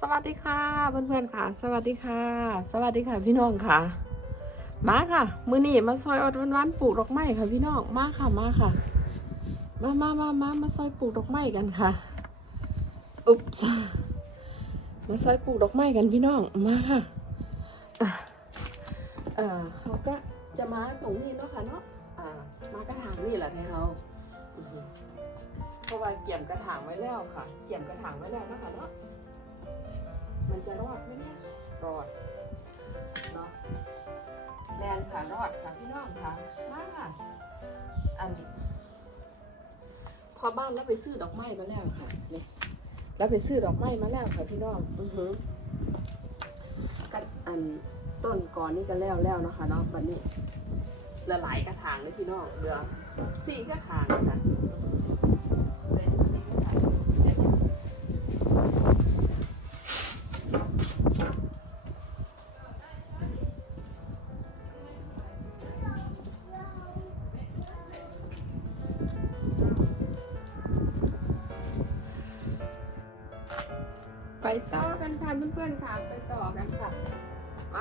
สวัสดีค่ะเพื่อนๆค่ะ สวัสดีค่ะ สวัสดีค่ะ พี่น้องค่ะ มาค่ะ มือนี้มาซอยอดวันวันๆปลูกดอกไม้ค่ะพี่น้องมาค่ะมาค่ะ มามามามามาซอยปลูกดอกไม้กันค่ะอุ๊บมาซอยปลูกดอกไม้กันพี่น้องมาค่ะเอ่อเขาก็จะมาตรงนี้เนาะค่ะเนาะอ่ามากระถางนี่แหละที่เขาเพราะว่าเกี่ยมกระถางไว้แล้วค่ะ เกี่ยมกระถางไว้แล้วเนาะคะเนาะ มันจะรอดไหมเนี่ย รอด เนาะแลนค่ะรอดค่ะพี่น้องค่ะ มาค่ะ อันพอบ้านแล้วไปซื้อดอกไม้มาแล้วค่ะเนี่ยแล้วไปซื้อดอกไม้มาแล้วค่ะพี่น้อง อือหือกันอันต้นก่อนนี่ก็แล้วแล้วนะคะเนาะวันนี้ลือหลายกระถางเลยพี่น้องเหลือสี่กระถางค่ะ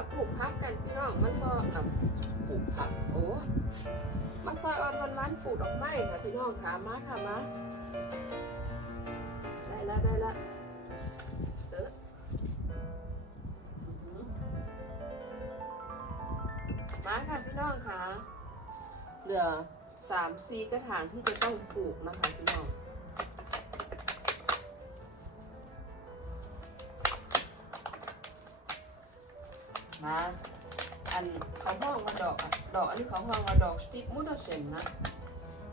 มาปลูกพักกันพี่น้องมาซอยกับปลูกผักโอ้มาซอยออนวันวันปลูกดอกไม้ค่ะพี่น้องค่ะมาค่ะมาได้ล้วได้ล้วเด้อมาค่ะพี่น้องค่ะเหลือสามสี่กระถางที่จะต้องปลูกนะคะพี่น้อง มาอันเขาห้องว่าดอกอะดอกอันนี้เขาห้องว่าดอกสติกมุดเซนนะ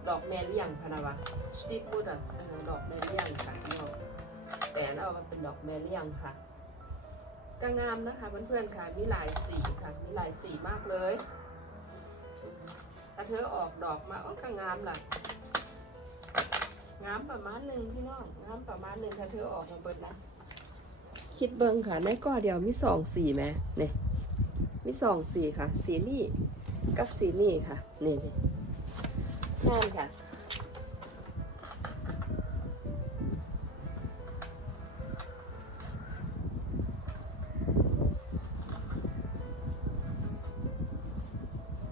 ดอกแมเลียงพะนะวะสติกมุดอะดอกแมเลียงค่ะพี่น้องแต่แล้วมันเป็นดอกแมเลียงค่ะก็งามนะคะเพื่อนๆค่ะมีหลายสีค่ะมีหลายสีมากเลยถ้าเธอออกดอกมาโอ้ก็งามล่ะงามประมาณหนึ่งพี่น้องงามประมาณหนึ่งถ้าเธอออกมาเบิดนะคิดเบิ้งค่ะในก้อเดียวมีสองสีไหมเนี่ย มีสองสีค่ะ สีนี่กับสีนี่ค่ะ นี่นี่นั่นค่ะ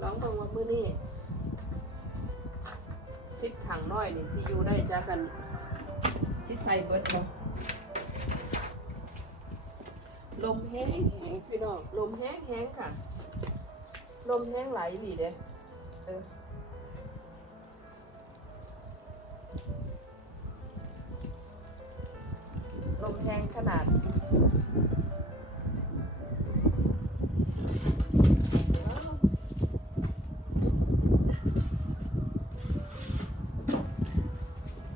ลองบิ่งว่ามือนี่ซิปถังน้อยนี่ซียูได้จ้ากันที่ใส่เบิร์ดบ่ ลมแห้งแห้งพี่น้องลมแห้งแห้งค่ะ ลมแห้งไหลดีเด้เออลมแห้งขนาด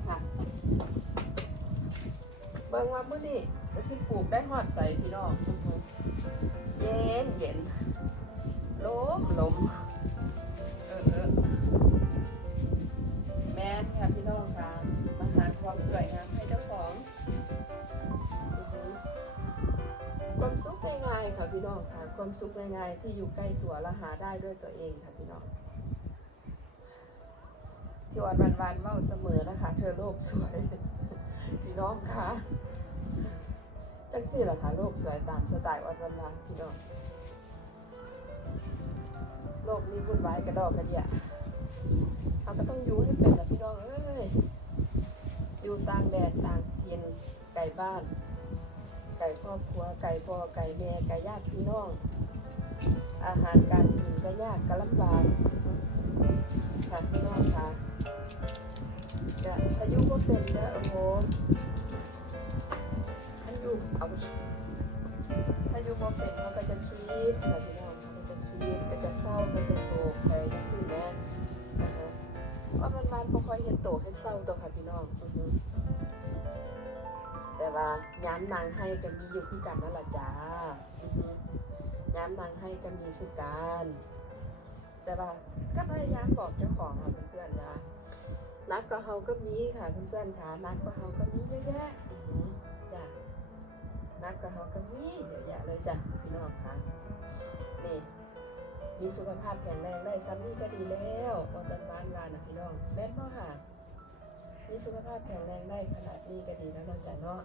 ค่ะเบิ่งว่ามื้อนี้ จะสิปลูกได้ฮอดใสพี่น้องอื้อหือเย็นเย็นลมลมเออเออแม่นค่ะพี่น้องค่ะมาหาความสวยงามให้เจ้าของอือหือความสุขง่ายๆค่ะพี่น้องค่ะ ความสุขง่ายๆที่อยู่ใกล้ตัวและหาได้ด้วยตัวเองค่ะพี่น้องที่วันวันวันเว่าเสมอนะคะ เธอโลกสวย พี่น้องค่ะ จังสี่เหรอคะโลกสวยตามสไตล์วันวันวันพี่น้องโลกนี้วุ่นวายกระดอกกระเดียเราก็ต้องอยู่ให้เป็นนะพี่น้องเอ้ยอยู่ต่างแดดต่างเทียนไก่บ้าน ไก่ครอบครัวไก่พ่อไก่แม่ไก่ญาติพี่น้อง อาหารการกินก็ยากก็ลำบากค่ะพี่น้องค่ะจะถ้ายุก็เป็นแล้วโอ้โห เอาถ้าอยู่บ่เป็นเขาก็จะคิดค่ะพี่น้องเขาก็จะคิดก็จะเศร้าก็จะโศกไปจังซี่แม่นะคะว่ามันมันบ่ค่อยเห็นโตให้เศร้าตัวค่ะพี่น้องแต่ว่าย้ำนางให้ก็มีอยู่คือกันนั่นล่ะจ้าย้ำนางให้ก็มีคือกันแต่ว่าก็พยายามบอกเจ้าของค่ะเพื่อนๆว่านักก็เฮาก็มีค่ะเพื่อนๆค่ะนักก็เฮาก็มีเยอะแยะ นักกะเขาก็มีเยอะแยะเลยจ้ะพี่น้องค่ะนี่มีสุขภาพแข็งแรงได้ซ้ำนี่ก็ดีแล้ววันวันวานวานนะพี่น้องแม่นบ่ค่ะมีสุขภาพแข็งแรงได้ขนาดนี้ก็ดีแล้วเนาจะเนาะ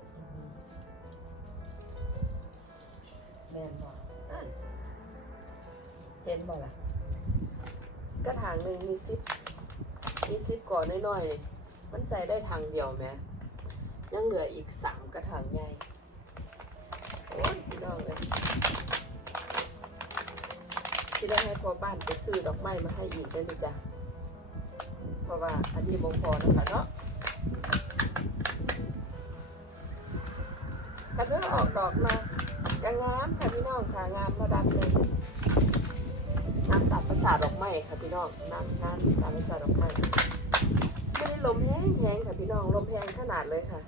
แม่นบ่อะเห็นบ่ล่ะกระถางหนึ่งมีซิปมีซิปก่อนน้อยๆมันใส่ได้ทางเดียวไหมยังเหลืออีกสามกระถางใหญ่ โอ้ยพี่น้องเลยที่ได้ให้พอบ้านไปซื้อดอกไม้มาให้อีกด้วยจ้ะเพราะว่าอันนี้มงพอนะคะเนาะกระเรื่องออกดอกมาจะงามค่ะพี่น้องค่ะงามระดับหนึ่งน้ำตามภาษาดอกไม้ค่ะพี่น้องน้ำน้ำตามภาษาดอกไม้ไม่ได้ลมแห้งแห้งค่ะพี่น้องลมแห้งขนาดเลยค่ะ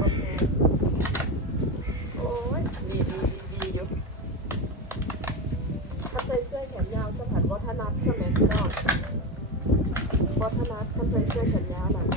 ลมแห้งโอ้ยดีดีดีดีอยู่ถ้าใส่เสื้อแขนยาวสะพา นวัฒนัทใช่ไหมพี่น้องวัฒนัทเขาใส่เสื้อแขนยาวหนัง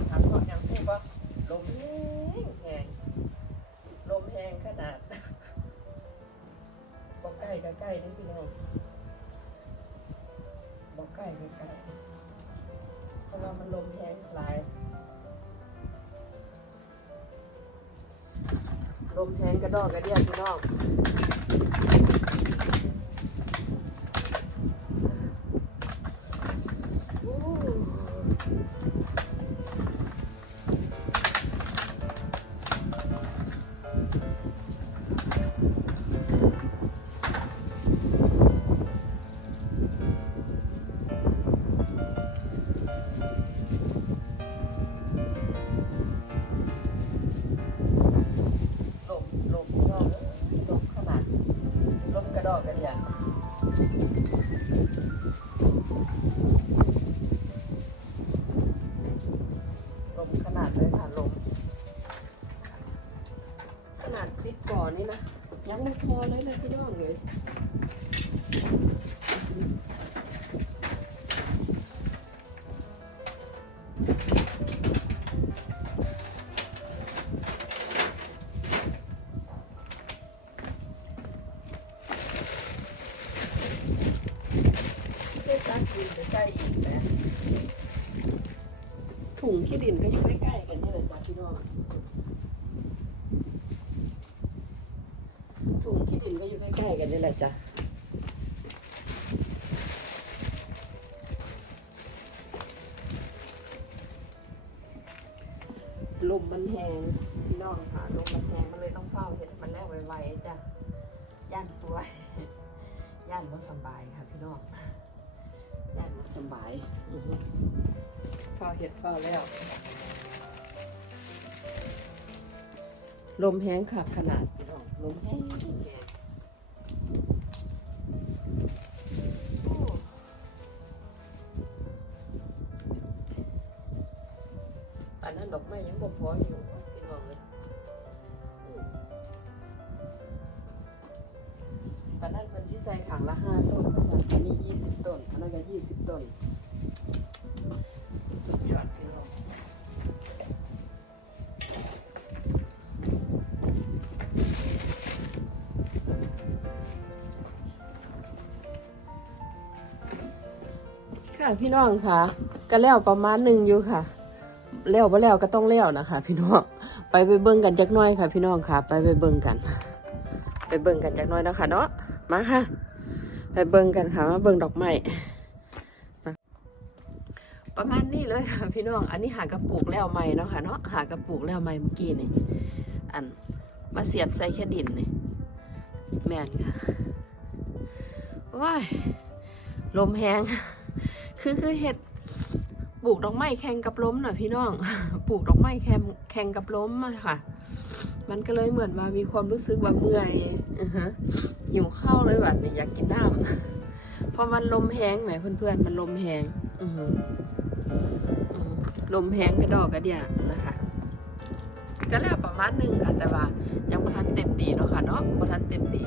ก็ใกล้ค่ะเพราะอย่างที่ว่าลมแห้งแห้งลมแห้งขนาดพอกใกล้ก็ใกล้นี่พี่น้องบอกใกล้ก็ใกล้เพราะว่ามันลมแห้งหลาย ลมแห้งกระดอกกระเดียพี่น้อง ยังไม่พอเลยเลยพี่น้องเลยเพื่อการดินจะใกล้อีกนะถุงขี้ดินก็อยู่ใกล้ๆกันนี่เลยจ้ะพี่น้อง ถุงขี้ดินก็อยู่ใกล้ๆกันนี่แหละจ้ะลมมันแหงพี่น้องค่ะลมมันแหงมันเลยต้องเฝ้าเห็ดมันแล้วไวๆจ้ะย่านตัวย่านว่าสำบายค่ะพี่น้องย่านว่าสำบายอือฮึเฝ้าเห็ดเฝ้าแล้ว ลมแห้งขับขนาดลมแห้งอันนั้นดอกไม้ยังบ่พออยู่พี่น้องเลยปันนั้นมันที่ใส่ขังละห้าต้นก็สั่นอันนี้ยี่สิบต้นอันนั้นก็ยี่สิบต้น สุดยอด ค่ะพี่น้องค่ะก็แล้วประมาณหนึ่งอยู่ค่ะแล้วบ่แล้วก็ต้องแล้วนะคะ พี่น้องไปไปเบิ่งกันจักหน่อยค่ะ พี่น้องค่ะ ไปไปเบิ่งกัน ไปเบิ่งกันจักหน่อยนะคะเนาะมาค่ะ ไปเบิ่งกันค่ะมาเบิ่งดอกไม้ประมาณนี้เลยค่ะพี่น้อง อันนี้หากระปุกแล้วใหม่เนาะค่ะเนาะหากระปุกแล้วใหม่เมื่อกี้นี่อันมาเสียบใส่แค่ดินนี่แมนค่ะว้ายลมแห้ง คือคือเห็ดปลูกดอกไม้แข่งกับล้มน่ะพี่น้อง ปลูกดอกไม้แข่งแข่งกับล้มอะค่ะ มันก็เลยเหมือนว่ามีความรู้สึกว่าเมื่อยอือฮะหิวข้าวเลยแบบอยากกินน้ำพราะมันลมแห้งแหมเพื่อนๆมันลมแห้งลมแห้งกระดอกกระเดียนะคะ ก็แล้วประมาณหนึงค่ะ แต่ว่ายังบ่ทันเต็มดีเนาะค่ะเนาะบ่ทันเต็มดี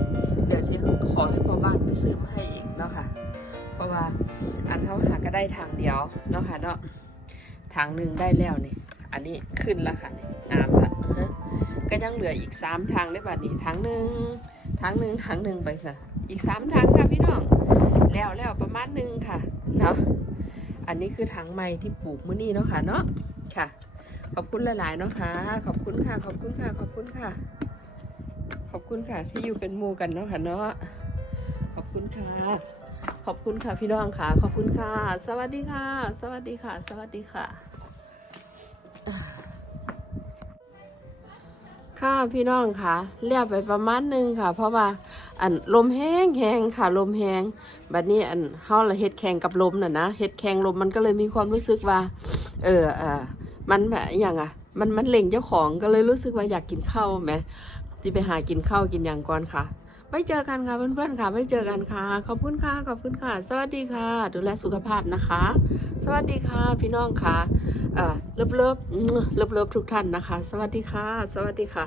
เดี๋ยวสิขอให้พ่อบ้านไปซื้อมาให้อีกเนาะค่ะ เพราะว่าอันเฮาหาก็ได้ทางเดียวเนาะค่ะเนาะทางหนึ่งได้แล้วนี่อันนี้ขึ้นแล้วค่ะนี่งามละก็ยังเหลืออีกสามทางได้บัดนี้ทางหนึ่งทางหนึ่งทางหนึ่งไปซะอีกสามทางค่ะพี่น้องแล้วแล้วประมาณหนึ่งค่ะเนาะอันนี้คือทางใหม่ที่ปลูกมื้อนี้เนาะค่ะเนาะค่ะ ขอบคุณหลายๆเนาะค่ะ ขอบคุณค่ะ ขอบคุณค่ะ ขอบคุณค่ะ ขอบคุณค่ะที่อยู่เป็นมูกันเนาะค่ะเนาะขอบคุณค่ะ ขอบคุณค่ะพี่น้องค่ะ ขอบคุณค่ะ สวัสดีค่ะ สวัสดีค่ะ สวัสดีค่ะ ค่ะพี่น้องค่ะเรียบไปประมาณหนึงค่ะ เพราะว่าอันลมแห้งแห้งค่ะ ลมแห้งบัดนี้อันเฮาละเฮ็ดแข่งกับลมน่ะนะเฮ็ดแข่งลมมันก็เลยมีความรู้สึกว่า เออเออมันแบบอย่างอะ มันมันเล่งเจ้าของก็เลยรู้สึกว่าอยากกินข้าวแหมจะไปหากินข้าวกินอย่างก่อนค่ะ ไม่เจอกันค่ะเพื่อนๆค่ะ ไม่เจอกันค่ะ ขอบคุณค่ะขอบคุณค่ะ สวัสดีค่ะ ดูแลสุขภาพนะคะ สวัสดีค่ะพี่น้องค่ะเอ่อเลิฟเลิฟเลิฟเลิฟทุกท่านนะคะ สวัสดีค่ะ สวัสดีค่ะ